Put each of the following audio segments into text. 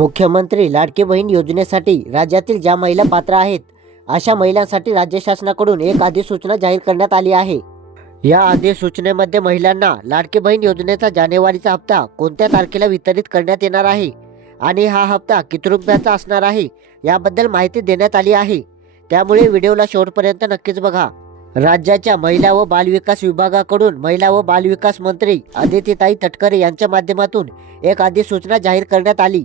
मुख्यमंत्री लाडकी बहीण योजनेसाठी राज्यातील ज्या महिला पात्र आहेत अशा महिलांसाठी राज्य शासनाकडून एक अधिसूचना जाहीर करण्यात आली आहे. या अधिसूचनेमध्ये महिलांना लाडकी बहीण योजनेचा जानेवारीचा हप्ता कोणत्या तारखेला वितरित करण्यात येणार आहे आणि हा हप्ता किती रुपयाचा असणार आहे याबद्दल माहिती देण्यात आली आहे. त्यामुळे व्हिडिओला शेवटपर्यंत नक्कीच बघा. राज्याच्या महिला व बालविकास विभागाकडून महिला व बालविकास मंत्री अदितीताई तटकरे यांच्या माध्यमातून एक अधिसूचना जाहीर करण्यात आली.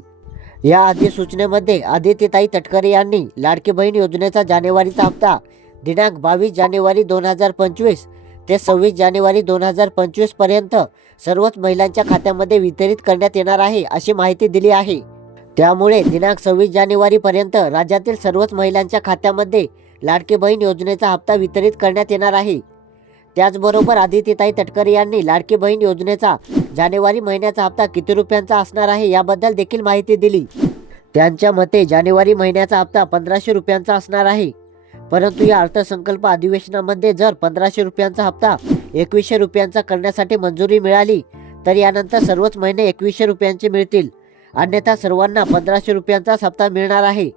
या अधिसूचनेमध्ये आदित्यताई तटकरे यांनी लाडकी बहीण योजनेचा जानेवारीचा हप्ता दिनांक बावीस जानेवारी दोन हजार पंचवीस ते सव्वीस जानेवारी दोन हजार पंचवीसपर्यंत सर्वच महिलांच्या खात्यामध्ये वितरित करण्यात येणार आहे अशी माहिती दिली आहे. त्यामुळे दिनांक सव्वीस जानेवारीपर्यंत राज्यातील सर्वच महिलांच्या खात्यामध्ये लाडकी बहीण योजनेचा हप्ता वितरित करण्यात येणार आहे. त्याचबरोबर आदित्यताई तटकरे यांनी लाडकी बहीण योजनेचा जानेवारी महिन्याचा हप्ता किती रुपयांचा असणार आहे याबद्दल देखील माहिती दिली. त्यांच्या मते जानेवारी महिन्याचा हप्ता पंधराशे रुपयांचा असणार आहे. परंतु या अर्थसंकल्प अधिवेशनामध्ये जर पंधराशे रुपयांचा हप्ता एकवीसशे रुपयांचा करण्यासाठी मंजुरी मिळाली तर यानंतर सर्वच महिने एकवीसशे रुपयांचे मिळतील. अन्यथा सर्वांना पंधराशे रुपयांचाच हप्ता मिळणार आहे.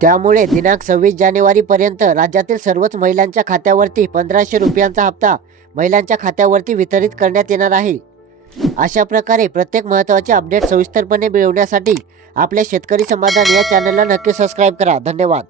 त्यामुळे दिनांक सव्वीस जानेवारीपर्यंत राज्यातील सर्वच महिलांच्या खात्यावरती पंधराशे रुपयांचा हप्ता महिलांच्या खात्यावरती वितरित करण्यात येणार आहे. अशा प्रकारे प्रत्येक महत्त्वाचे अपडेट सविस्तरपणे मिळवण्यासाठी आपल्या शेतकरी समाधान या चॅनलला नक्की सबस्क्राईब करा. धन्यवाद.